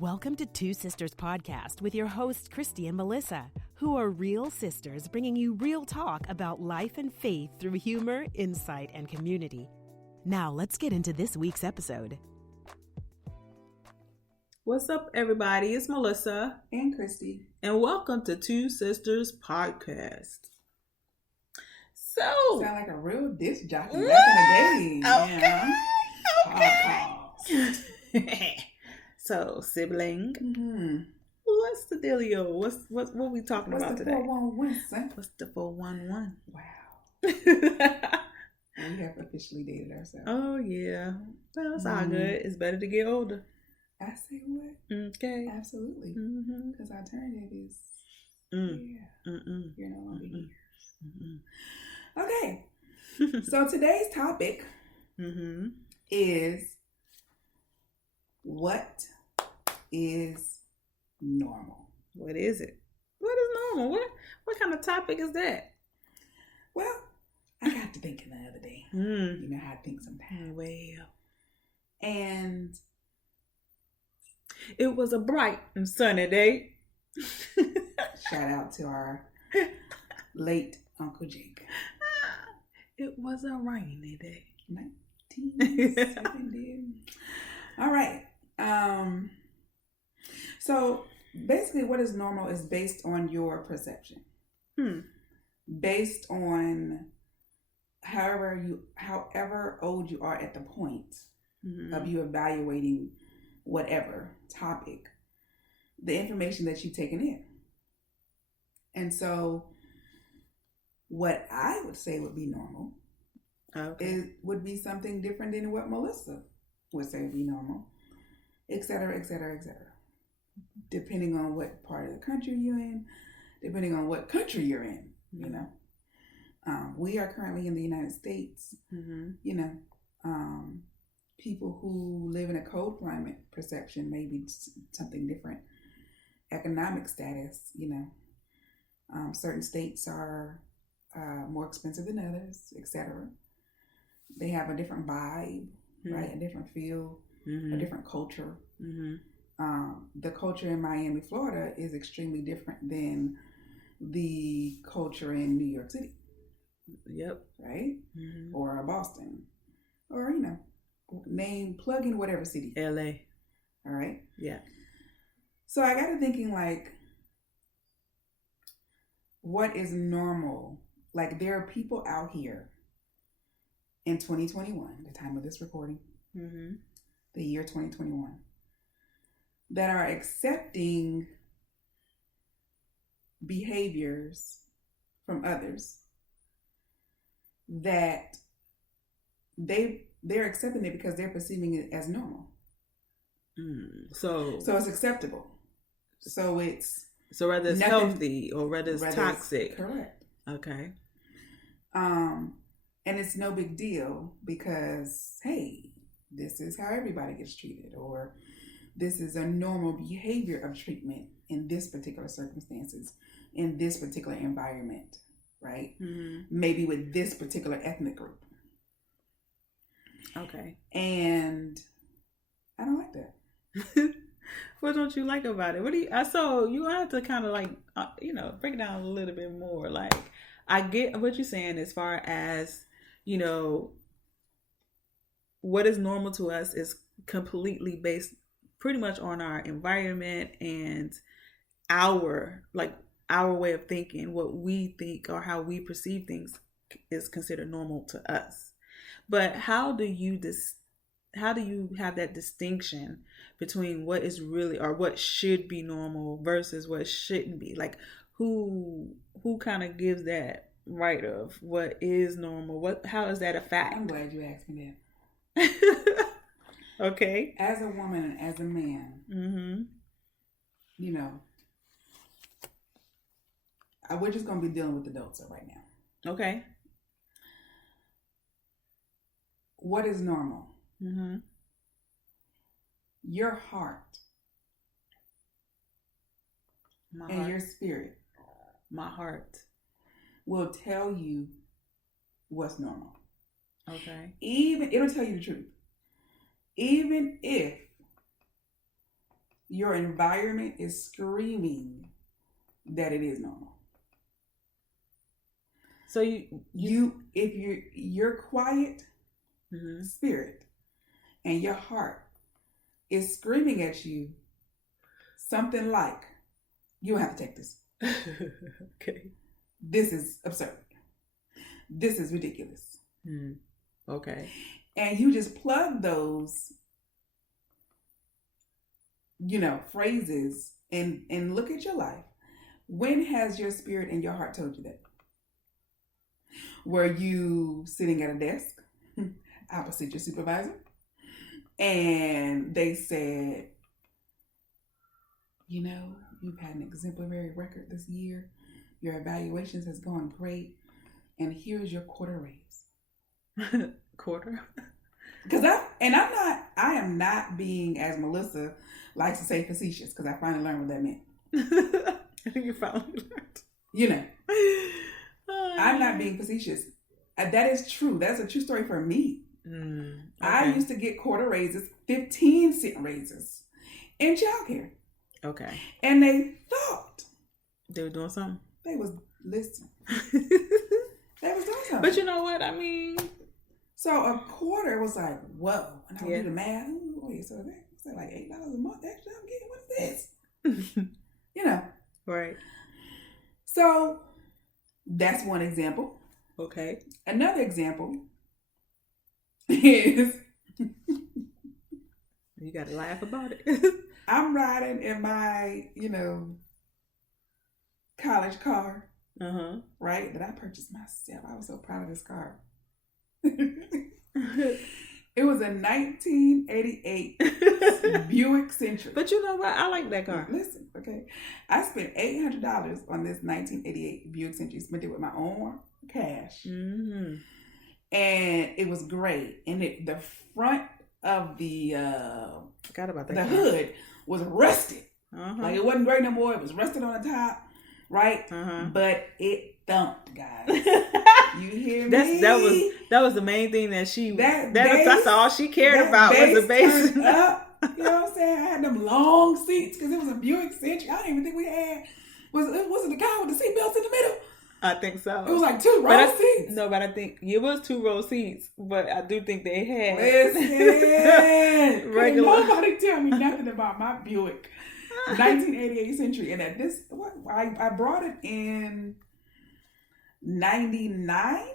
Welcome to Two Sisters Podcast with your hosts, Kristy and Melissa, who are real sisters bringing you real talk about life and faith through humor, insight, and community. Now, let's get into this week's episode. What's up, everybody? It's Melissa and Kristy, and welcome to Two Sisters Podcast. So, sound like a real disc jockey back in the day. Okay. So, sibling, What's the dealio? What we talking about today? What's the 411, son? What's the 411? Wow. We have officially dated ourselves. Oh, yeah. Well, it's all good. It's better to get older. I say what? Okay. Absolutely. Because alternative is, you're no longer here. Okay. So today's topic is, what is normal? What is it? What is normal? What kind of topic is that? Well, I got to thinking the other day. You know how I think sometimes. Well. And it was a bright and sunny day. Shout out to our late Uncle Jake. It was a rainy day. 1970. All right. So basically what is normal is based on your perception. Based on however old you are at the point of you evaluating whatever topic, the information that you've taken in. And so what I would say would be normal would be something different than what Melissa would say would be normal, et cetera, et cetera, et cetera. Depending on what part of the country you're in, depending on what country you're in, you know. We are currently in the United States, you know. People who live in a cold climate perception may be something different. Economic status, you know. Certain states are more expensive than others, etc. They have a different vibe, right? A different feel, a different culture. The culture in Miami, Florida is extremely different than the culture in New York City. Yep. Right? Or Boston. Or, you know, plug in whatever city. LA. All right? Yeah. So I got to thinking, like, what is normal? Like, there are people out here in 2021, the time of this recording, the year 2021, that are accepting behaviors from others that they're accepting it because they're perceiving it as normal. So it's acceptable. So whether it's healthy or whether it's toxic. Correct. Okay. And it's no big deal because, hey, this is how everybody gets treated, or this is a normal behavior of treatment in this particular circumstances, in this particular environment, right? Maybe with this particular ethnic group. Okay. And I don't like that. What don't you like about it? So you have to kind of like, break it down a little bit more. Like, I get what you're saying as far as, you know, what is normal to us is completely based pretty much on our environment and our way of thinking. What we think or how we perceive things is considered normal to us. But how do you have that distinction between what is really or what should be normal versus what shouldn't be? Like, who kind of gives that right of what is normal? How is that a fact? I'm glad you asked me that. Okay. As a woman and as a man, you know, we're just going to be dealing with adults right now. Okay. What is normal? Your heart your spirit, my heart, will tell you what's normal. Okay. It'll tell you the truth. Even if your environment is screaming that it is normal. So if your quiet spirit and your heart is screaming at you something like, you don't have to take this. Okay. This is absurd. This is ridiculous. Okay. And you just plug those, phrases and look at your life. When has your spirit and your heart told you that? Were you sitting at a desk opposite your supervisor and they said, you've had an exemplary record this year. Your evaluations has gone great. And here's your quarter raise. Quarter? Because I am not being, as Melissa likes to say, facetious, because I finally learned what that meant. I think you finally learned. I'm not being facetious. That is true. That's a true story for me. Okay. I used to get quarter raises, 15-cent raises in childcare. Okay. And they thought they were doing something. They was listening. They was doing something. But you know what? I mean, so a quarter was like, whoa. And I would do the math. Wait, so that's like $8 a month extra I'm getting. What is this? Right. So that's one example. Okay. Another example is you gotta laugh about it. I'm riding in my, college car. Right? That I purchased myself. I was so proud of this car. It was a 1988 Buick Century. But you know what? I like that car. Listen, okay. I spent $800 on this 1988 Buick Century. Spent it with my own cash. Mm-hmm. And it was great. And the front of the forgot about that the car. hood was rusted. Like it wasn't great no more. It was rusted on the top. Right? But it thumped, guys. You hear me? That was the main thing that that's all she cared about was the bass. Up, you know what I'm saying? I had them long seats because it was a Buick Century. I don't even think we had was it the guy with the seatbelts in the middle? I think so. It was like 2 row seats. No, but I think it was 2 row seats. But I do think they had. Listen, regular. Nobody tell me nothing about my Buick 1988 Century. And at this, I brought it in 99.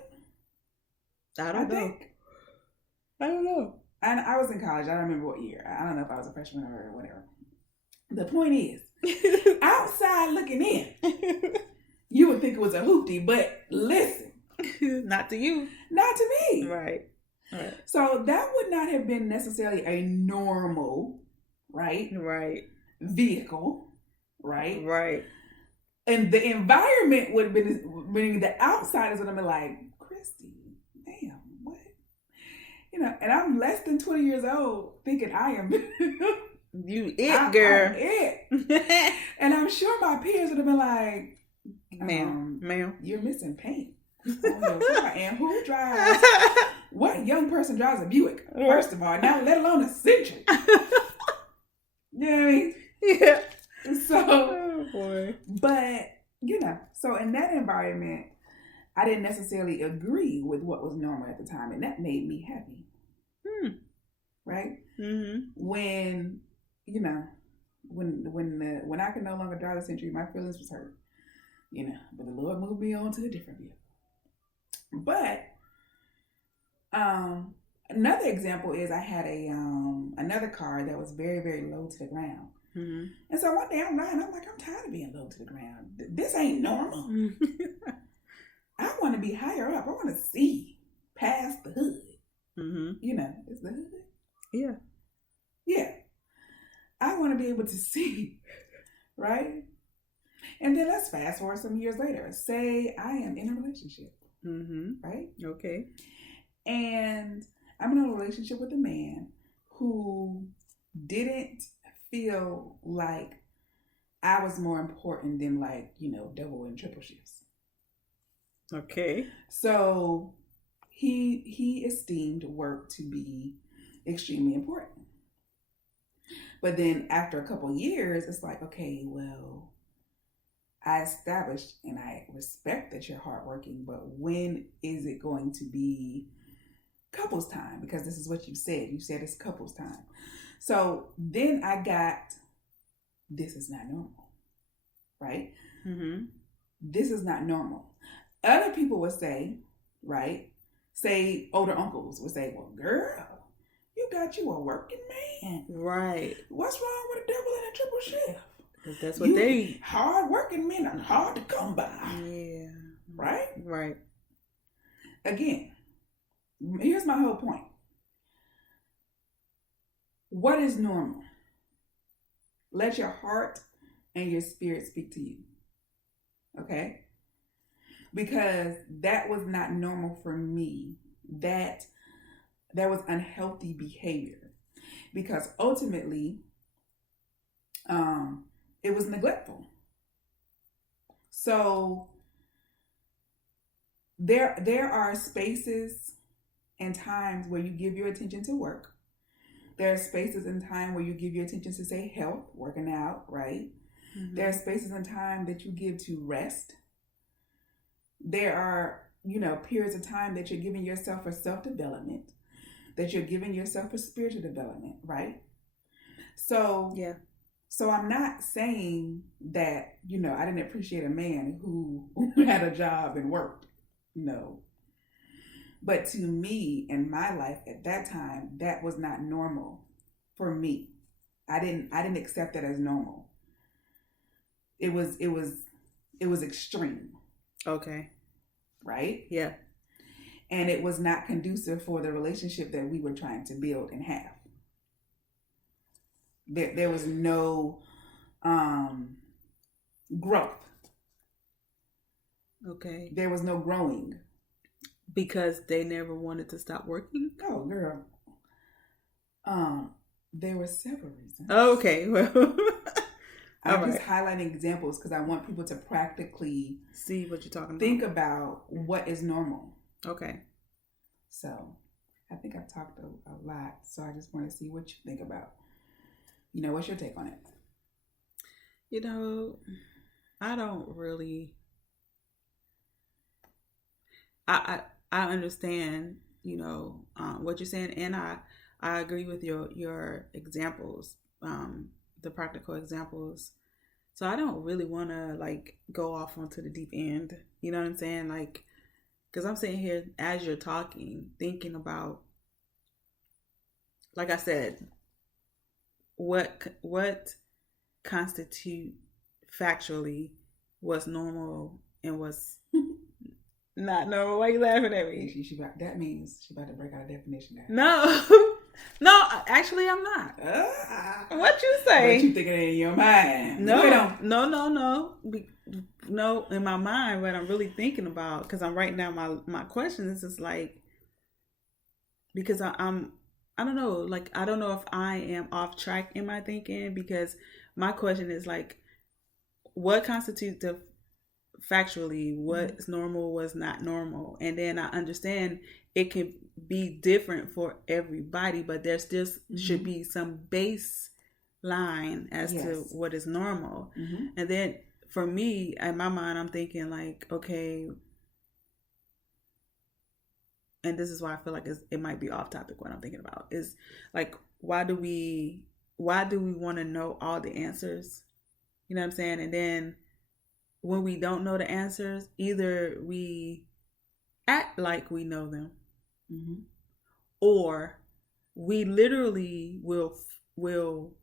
I don't know. And I was in college. I don't remember what year. I don't know if I was a freshman or whatever. The point is, outside looking in, you would think it was a hoopty, but listen. Not to you. Not to me. Right. So that would not have been necessarily a normal, right? Right. Vehicle, right? Right. And the environment would have been, meaning the outsiders would have been like, Kristy, damn, what? And I'm less than 20 years old thinking I am. You girl. I'm it. And I'm sure my peers would have been like, ma'am, you're missing paint on your car. And who drives? What young person drives a Buick? First of all, now let alone a Century. You know what I mean? Yeah. So, oh boy. But so in that environment, I didn't necessarily agree with what was normal at the time, and that made me happy. Right? Mm-hmm. When when I could no longer drive the Century, my feelings was hurt. But the Lord moved me on to a different vehicle. But another example is I had another car that was very, very low to the ground. Mm-hmm. And so one day I'm riding, I'm like, I'm tired of being low to the ground. This ain't normal. I want to be higher up. I want to see past the hood. Mm-hmm. It's the hood. Yeah. Yeah. I want to be able to see, right? And then let's fast forward some years later. Say I am in a relationship, right? Okay. And I'm in a relationship with a man who didn't feel like I was more important than double and triple shifts. Okay. So he esteemed work to be extremely important. But then after a couple years, it's like, okay, well, I established and I respect that you're hardworking, but when is it going to be couples time? Because this is what you said. You said it's couples time. So then I got, this is not normal, right? Mm-hmm. This is not normal. Other people would say, right? Say older uncles would say, well, girl, you got you a working man. Right. What's wrong with a double and a triple shift? Because that's what they... Hard working men are hard to come by. Yeah. Right? Right. Again, here's my whole point. What is normal? Let your heart and your spirit speak to you. Okay? Because that was not normal for me. That was unhealthy behavior. Because ultimately, it was neglectful. So there are spaces and times where you give your attention to work. There are spaces and time where you give your attention to, say, health, working out, right? Mm-hmm. There are spaces and time that you give to rest. There are, periods of time that you're giving yourself for self-development, that you're giving yourself for spiritual development, right? So, yeah. So I'm not saying that, I didn't appreciate a man who had a job and worked. No. But to me, in my life at that time, that was not normal for me. I didn't accept that as normal. It was extreme. Okay. Right? Yeah. And it was not conducive for the relationship that we were trying to build and have. There was no growth. Okay. There was no growing. Because they never wanted to stop working? Oh, girl. There were several reasons. Oh, okay. Well, I'm just highlighting examples because I want people to practically see what you're talking about. Think about what is normal. Okay. So, I think I've talked a lot. So I just want to see what you think about. What's your take on it? I don't really. I understand, what you're saying, and I agree with your examples, the practical examples. So I don't really want to go off onto the deep end. You know what I'm saying? Because I'm sitting here as you're talking, thinking about, like I said, what constitute factually was normal and was not normal. Why are you laughing at me? That means she about to break out a definition now. No, actually I'm not. What you say? But you thinking it in your mind. No, in my mind, what I'm really thinking about, because I'm writing down my questions, is because I don't know, I don't know if I am off track in my thinking, because my question is what constitutes the factually what's normal was not normal, and then I understand it can be different for everybody, but there still should be some baseline as to what is normal. And then for me, in my mind, I'm thinking okay, and this is why I feel like it might be off topic. What I'm thinking about is why do we want to know all the answers? You know what I'm saying? And then when we don't know the answers, either we act like we know them, or we literally will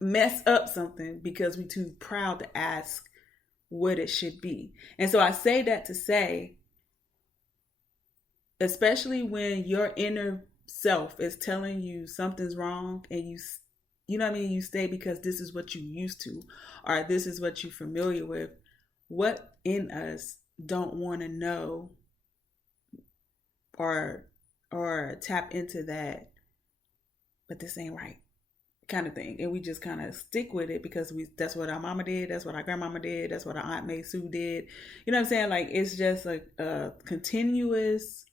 mess up something because we're too proud to ask what it should be. And so I say that to say, especially when your inner self is telling you something's wrong, and you know what I mean? You stay because this is what you used to, or this is what you're familiar with. What in us don't want to know or tap into that, but this ain't right kind of thing. And we just kind of stick with it because that's what our mama did. That's what our grandmama did. That's what our Aunt May Sue did. You know what I'm saying? It's just a continuous,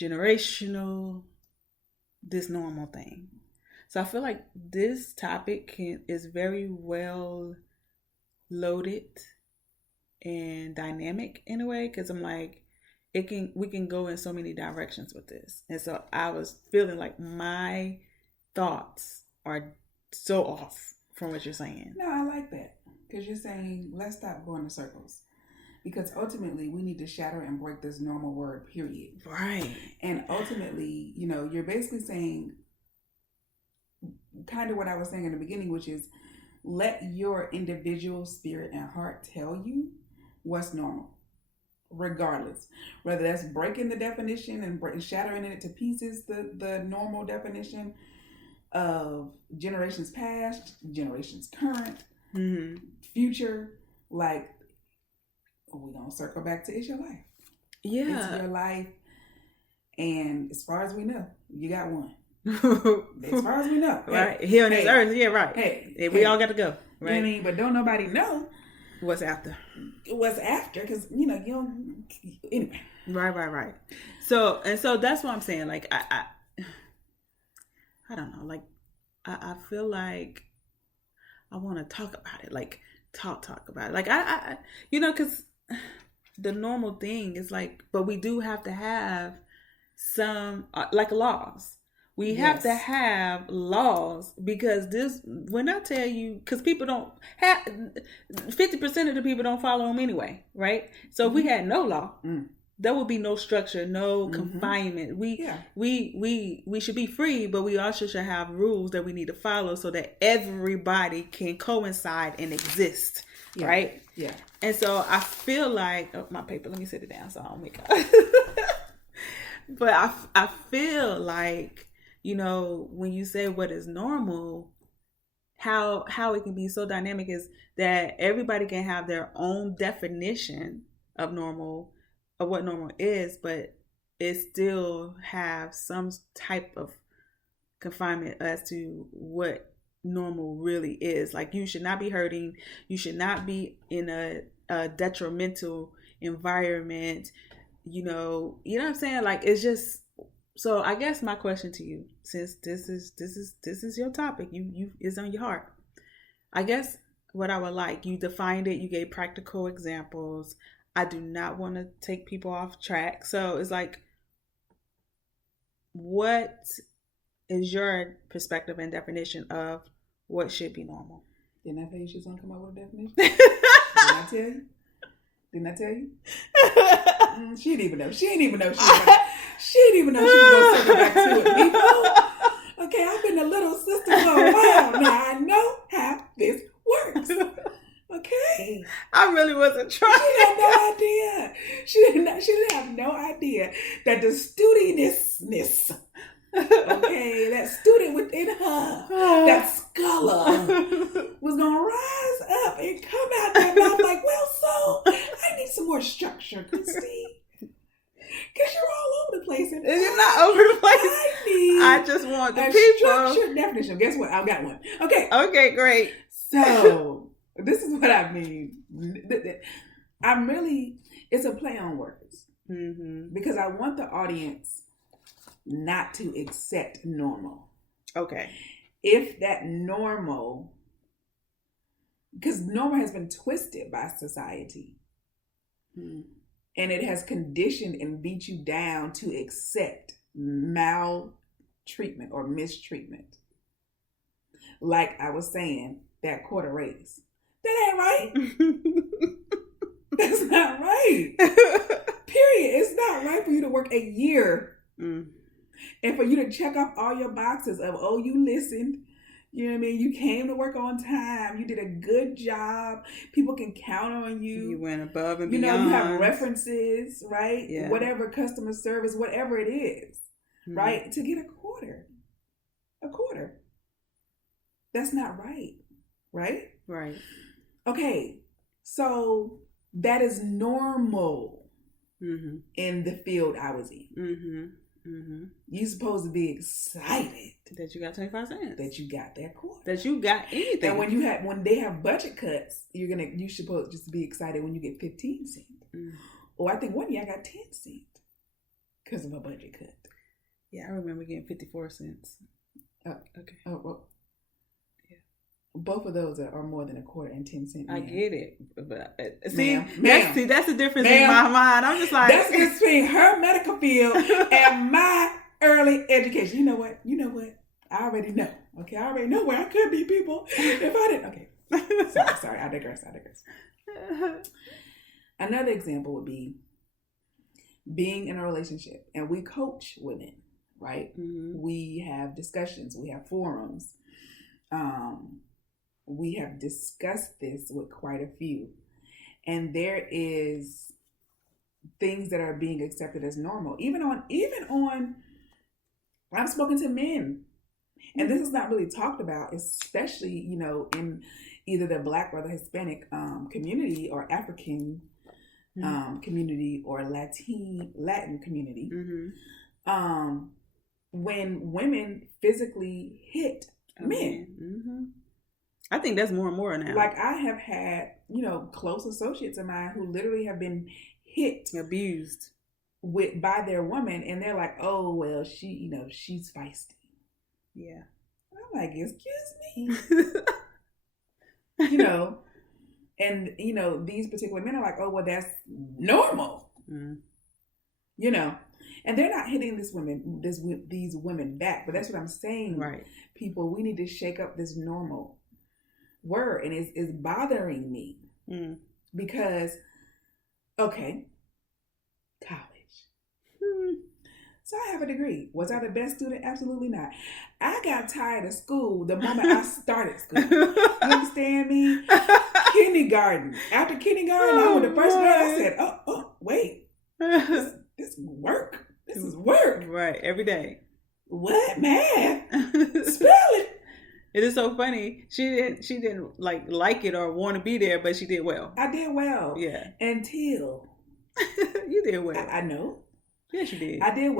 generational, this normal thing. So I feel like this topic is very well loaded and dynamic in a way, because I'm like, we can go in so many directions with this. And so I was feeling like my thoughts are so off from what you're saying. No, I like that, because you're saying let's stop going in circles, because ultimately we need to shatter and break this normal word, period. Right. And ultimately, you're basically saying kind of what I was saying in the beginning, which is let your individual spirit and heart tell you what's normal, regardless. Whether that's breaking the definition and shattering it to pieces, the normal definition of generations past, generations current, future. Like, we're going to circle back to it's your life. Yeah. It's your life. And as far as we know, you got one. As far as we know. Right. Here on this earth. Yeah, right. Hey, we all got to go. Right. You know what I mean? But don't nobody know what's after. Because, you don't. Anyway. Right. So that's what I'm saying. Like, I don't know. Like, I feel like I want to talk about it. Like, talk about it. Like, I because the normal thing is like, but we do have to have some, like, laws. We have to have laws, because when I tell you, because people don't have, 50% of the people don't follow them anyway, right? So if we had no law, there would be no structure, no confinement. We should be free, but we also should have rules that we need to follow so that everybody can coincide and exist, right? Yeah. And so I feel like, my paper, let me sit it down so I don't make up. But I feel like, when you say what is normal, how it can be so dynamic is that everybody can have their own definition of normal, of what normal is, but it still have some type of confinement as to what normal really is. Like, you should not be hurting. You should not be in a detrimental environment. You know what I'm saying? Like, it's just. So I guess my question to you, since this is your topic, you is on your heart. I guess what I would like, you defined it, you gave practical examples. I do not want to take people off track. So it's like, what is your perspective and definition of what should be normal? Didn't I tell you she was going to come up with a definition? Didn't I tell you? She didn't even know. She didn't even know she was going to circle back to it. People, okay, I've been a little sister for a while now. I know how this works. Okay. I really wasn't trying. She had no idea. She didn't have no idea that the studinessness, okay, that student within her, that scholar, was gonna rise up and come out that mouth like, well, so I need some more structure, Kristy. Because you're all over the place. And you're not over the place. I just want the people. Structured definition. Guess what? I've got one. Okay. Okay, great. So, this is what I mean. It's a play on words. Mm-hmm. Because I want the audience not to accept normal. Okay. If that normal, because normal has been twisted by society. And it has conditioned and beat you down to accept maltreatment or mistreatment. Like I was saying, that quarter raise. That ain't right. That's not right. Period. It's not right for you to work a year. And for you to check off all your boxes of, oh, you listened. You know what I mean? You came to work on time. You did a good job. People can count on you. You went above and beyond. You have references, right? Yeah. Whatever customer service, whatever it is, right? To get a quarter. A quarter. That's not right. Right? Right. Okay. So that is normal in the field I was in. You're supposed to be excited that you got 25 cents, that you got that quarter, that you got anything. And when they have budget cuts, you supposed just be excited when you get 15 cents. Or I think one year I got 10 cents because of a budget cut. Yeah, I remember getting 54 cents. Okay. Oh, well, yeah. Both of those are more than a quarter and 10 cents. I get it, but Ma'am. that's the difference in my mind. I'm just like, that's the difference between her medical field and my early education. You know what? I already know. Okay, I already know where I could be, people. If I didn't, okay. Sorry. I digress. Another example would be being in a relationship, and we coach women, right? Mm-hmm. We have discussions, we have forums. We have discussed this with quite a few, and there is things that are being accepted as normal, even on. I've spoken to men, and this is not really talked about, especially in either the Black or the Hispanic community, or African community, or Latin community. Mm-hmm. When women physically hit men. Mm-hmm. I think that's more and more now. Like, I have had, close associates of mine who literally have been hit, abused by their woman, and they're like, "Oh, well, she's feisty." Yeah. I'm like, "Excuse me." And these particular men are like, "Oh, well, that's normal." Mm. And they're not hitting these women back, but that's what I'm saying. Right. People, we need to shake up this normal word, and it's bothering me because, okay, college. So I have a degree. Was I the best student? Absolutely not. I got tired of school the moment I started school. You understand me? Kindergarten. After kindergarten, I went to first grade. I said, "Oh, wait, this work. This is work." Right, every day. What, math? Spell it. It is so funny. She didn't like it or want to be there, but she did well. I did well. Yeah. Until you did well. I know. Yes, you did. I did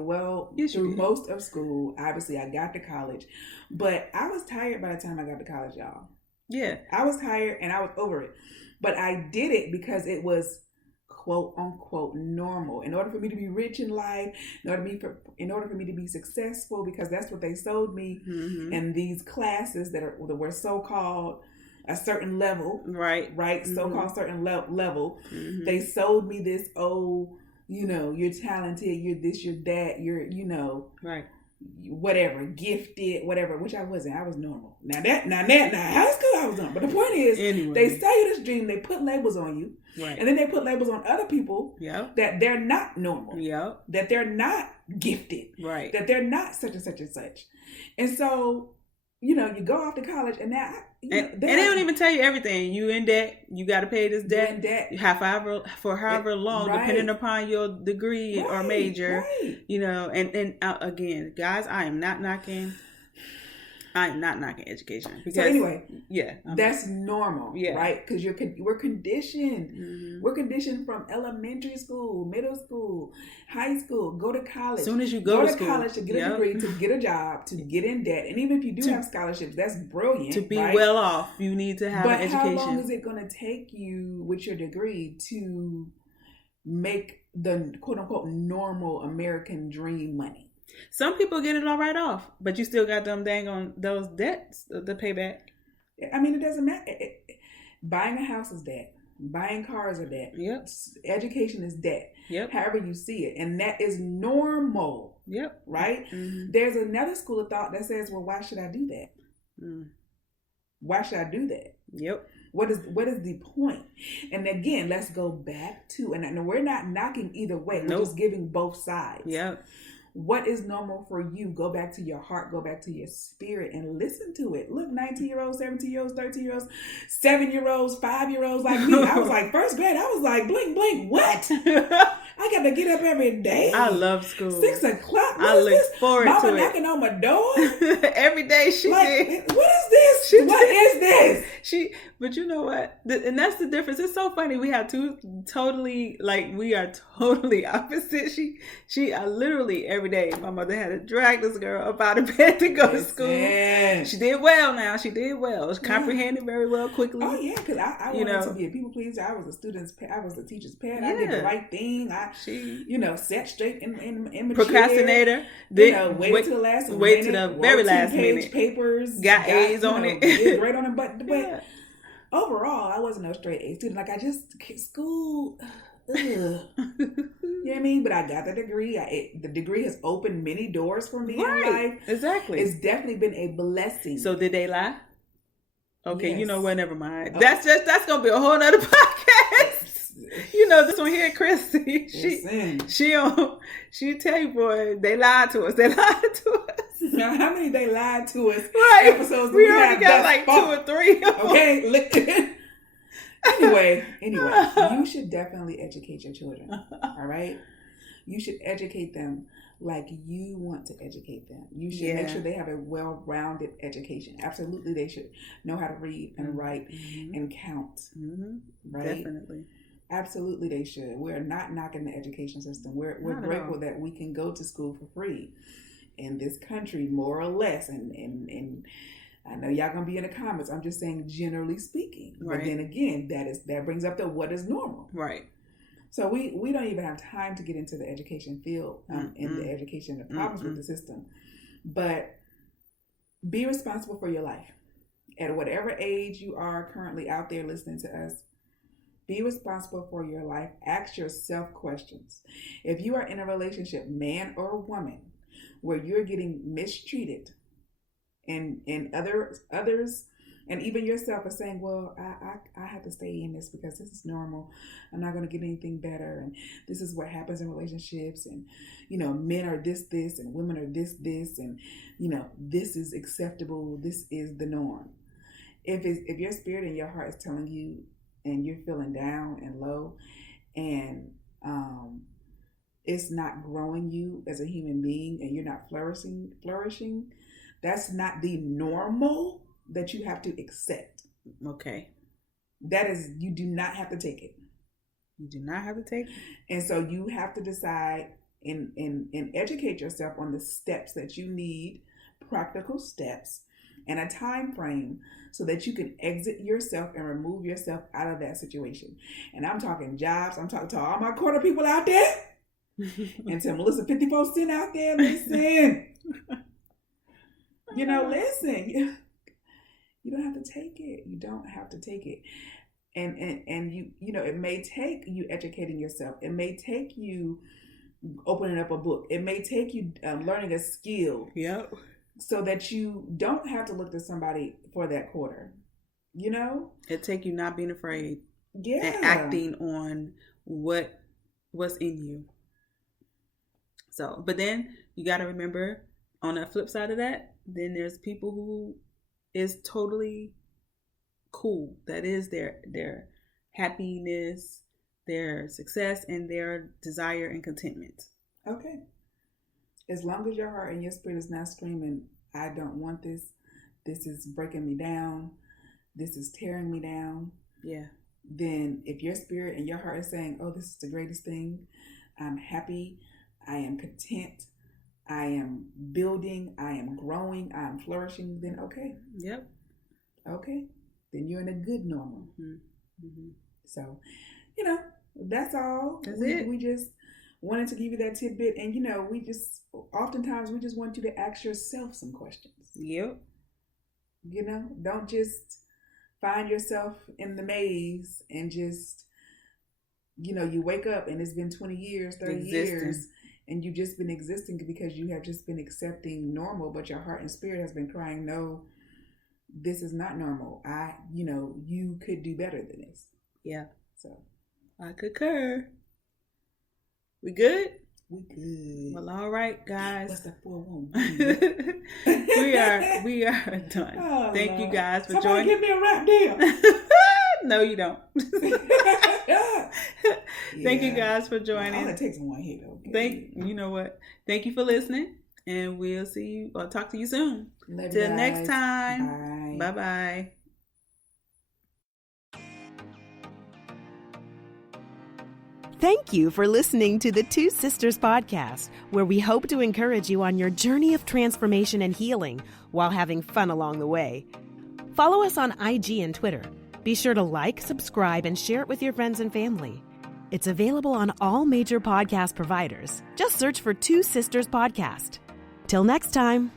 well. Yes, through most of school. Obviously, I got to college, but I was tired by the time I got to college, y'all. Yeah. I was tired and I was over it, but I did it because it was quote unquote normal. In order for me to be rich in life, in order for me to be successful, because that's what they sold me in these classes that were so called a certain level, right, so-called certain level. They sold me this, you're talented, you're this, you're that, you're right, whatever, gifted, whatever, which I wasn't. I was normal. Now high school I was normal. But the point is, they sell you this dream, they put labels on you, right, and then they put labels on other people, that they're not normal, that they're not gifted, right, that they're not such and such and such. And so, you go off to college, and now and they don't even tell you everything. You in debt. You got to pay this debt. You have however long, right, depending upon your degree, right, or major. Right. And again, guys, I am not knocking education. Because, so anyway, that's right, normal, right? Because we're conditioned. Mm-hmm. We're conditioned from elementary school, middle school, high school, go to college. As soon as you go to college to get a degree, to get a job, to get in debt, and even if you do have scholarships, that's brilliant. To be right? well off, you need to have an education. How long is it going to take you with your degree to make the quote unquote normal American dream money? Some people get it all right off, but you still got them dang on those debts to pay back. I mean, it doesn't matter. Buying a house is debt. Buying cars are debt. Yep. Education is debt. Yep. However you see it. And that is normal. Yep. Right? Mm-hmm. There's another school of thought that says, well, why should I do that? Why should I do that? Yep. What is the point? And again, let's go back to, and we're not knocking either way. We're just giving both sides. Yep. What is normal for you? Go back to your heart, go back to your spirit and listen to it. Look, 19-year-olds, 17-year-olds, 13-year-olds, 7-year-olds, 5-year-olds like me. I was like, first grade, I was like, blink, blink, what? I got to get up every day. I love school. 6 o'clock. I look forward Mama to it. knocking on my door. Every day she did. What is this? Is this? But you know what? And that's the difference. It's so funny. We have two totally, we are totally opposite. I literally every day, my mother had to drag this girl up out of bed to go to school. She did well now. She did well. She comprehended very well quickly. Oh, yeah, because I wanted to be a people pleaser. I was a teacher's pet. I did the right thing. sat straight in my procrastinator. Chair, wait till the last minute. Wait to the very last minute. Papers. Got A's on it. Did great on it. But overall, I wasn't no straight A student. Like, I just, school, ugh. You know what I mean? But I got the degree. The degree has opened many doors for me in life. Exactly. It's definitely been a blessing. So did they lie? Okay, yes. You know what? Never mind. That's going to be a whole nother podcast. This one here, Kristy. She'll tell you, boy, they lied to us. Now, how many they lied to us? Right. Episodes we already got like 2 or 3. Okay. Anyway, you should definitely educate your children. All right? You should educate them like you want to educate them. You should make sure they have a well-rounded education. Absolutely, they should know how to read and write and count. Right? Definitely. Absolutely, they should. We're not knocking the education system. We're grateful that we can go to school for free in this country, more or less. And I know y'all gonna be in the comments. I'm just saying, generally speaking. Right. But then again, that brings up what is normal. Right. So we don't even have time to get into the education field in the education, the problems with the system. But be responsible for your life. At whatever age you are currently out there listening to us, be responsible for your life. Ask yourself questions. If you are in a relationship, man or woman, where you're getting mistreated, and others, and even yourself are saying, well, I have to stay in this because this is normal. I'm not going to get anything better. And this is what happens in relationships. And, men are this, and women are this, and, this is acceptable. This is the norm. If your spirit and your heart is telling you and you're feeling down and low and it's not growing you as a human being and you're not flourishing, that's not the normal that you have to accept. Okay. That is, you do not have to take it. You do not have to take it. And so you have to decide and educate yourself on the steps that you need, practical steps, and a time frame so that you can exit yourself and remove yourself out of that situation. And I'm talking jobs. I'm talking to all my corner people out there. And to Melissa 54 Cent out there, listen. Listen. You don't have to take it. You don't have to take it. And you it may take you educating yourself. It may take you opening up a book. It may take you learning a skill. Yep. So that you don't have to look to somebody for that quarter. It take you not being afraid. Yeah. And acting on what's in you. So, but then you got to remember, on the flip side of that, then there's people who is totally cool. That is their happiness, their success, and their desire and contentment. Okay. As long as your heart and your spirit is not screaming, I don't want this. This is breaking me down. This is tearing me down. Yeah. Then if your spirit and your heart is saying, oh, this is the greatest thing. I'm happy. I am content. I am building. I am growing. I am flourishing. Then okay. Yep. Okay. Then you're in a good normal. Mm-hmm. So, that's all. That's it. We just wanted to give you that tidbit. And, oftentimes we just want you to ask yourself some questions. Yep. Don't just find yourself in the maze and just, you wake up and it's been 20 years, 30 years, and you've just been existing because you have just been accepting normal, but your heart and spirit has been crying, no, this is not normal. You could do better than this. Yeah. So I concur. We good? We good. Well, all right, guys. What's that 4-1? we are done. Oh, Thank Lord. you guys for Somebody joining. Give me a rap deal. No, you don't. Thank you guys for joining. All it takes is one hit. Okay. You know what? Thank you for listening, and we'll see you or talk to you soon. Till next time. Bye. Bye-bye. Thank you for listening to the Two Sisters Podcast, where we hope to encourage you on your journey of transformation and healing while having fun along the way. Follow us on IG and Twitter. Be sure to like, subscribe, and share it with your friends and family. It's available on all major podcast providers. Just search for Two Sisters Podcast. Till next time.